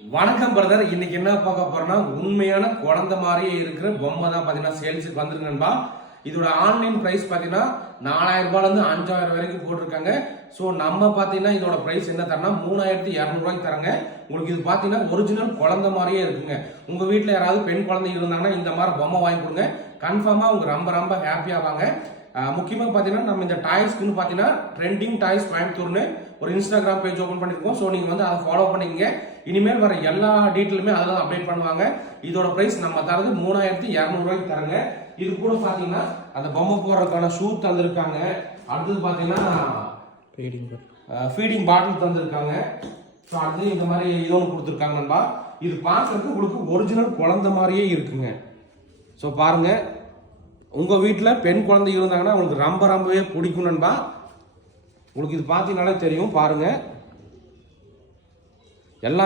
வணக்கம் பிரதர். இன்னைக்கு என்ன பார்க்க போறோம்னா உண்மையான குழந்தை மாதிரியே இருக்கிற பொம்மை தான் பாத்தீங்கன்னா சேல்ஸுக்கு வந்துருக்கு நண்பா. இதோட ஆன்லைன் பிரைஸ் பாத்தீங்கன்னா 4000 ரூபாயில இருந்து 5000 வரைக்கும் போட்டிருக்காங்க. ஸோ நம்ம பாத்தீங்கன்னா இதோட பிரைஸ் என்ன தரனா 3200 ரூபாய்க்கு தரங்க. உங்களுக்கு இது பாத்தீங்கன்னா ஒரிஜினல் குழந்தை மாதிரியே இருக்குங்க. உங்க வீட்டுல யாராவது பெண் குழந்தை இருந்தாங்கன்னா இந்த மாதிரி பொம்மை வாங்கி கொடுங்க. கன்ஃபார்மா அவங்க ரொம்ப ரொம்ப ஹாப்பியா வாங்க. முக்கியமாக பார்த்தீங்கன்னா நம்ம இந்த டாய்ஸ்க்குன்னு பார்த்தீங்கன்னா ட்ரெண்டிங் டாய்ஸ் கோயம்புத்தூர்னு ஒரு இன்ஸ்டாகிராம் பேஜ் ஓப்பன் பண்ணியிருக்கோம். ஸோ நீங்கள் வந்து அதை ஃபாலோ பண்ணிக்கங்க. இனிமேல் வர எல்லா டீட்டெயிலுமே அதெல்லாம் அப்டேட் பண்ணுவாங்க. இதோட ப்ரைஸ் நம்ம தரது 3200 ரூபாய்க்கு தரங்க. இது கூட பார்த்தீங்கன்னா அந்த பொம்மை போடுறதுக்கான ஷூ தந்திருக்காங்க. அடுத்தது பார்த்தீங்கன்னா ஃபீடிங் பாட்டில் தந்திருக்காங்க. ஸோ அடுத்தது இந்த மாதிரி இதொன்று கொடுத்துருக்காங்க நண்பா. இது பார்க்கறதுக்கு உங்களுக்கு ஒரிஜினல் குழந்தை மாதிரியே இருக்குங்க. ஸோ பாருங்க, உங்க வீட்டில் பெண் குழந்தை இருந்தாங்கன்னா உங்களுக்கு ரொம்பவே பிடிக்கும் நண்பா. உங்களுக்கு இது பார்த்தீங்கன்னாலே தெரியும். பாருங்க.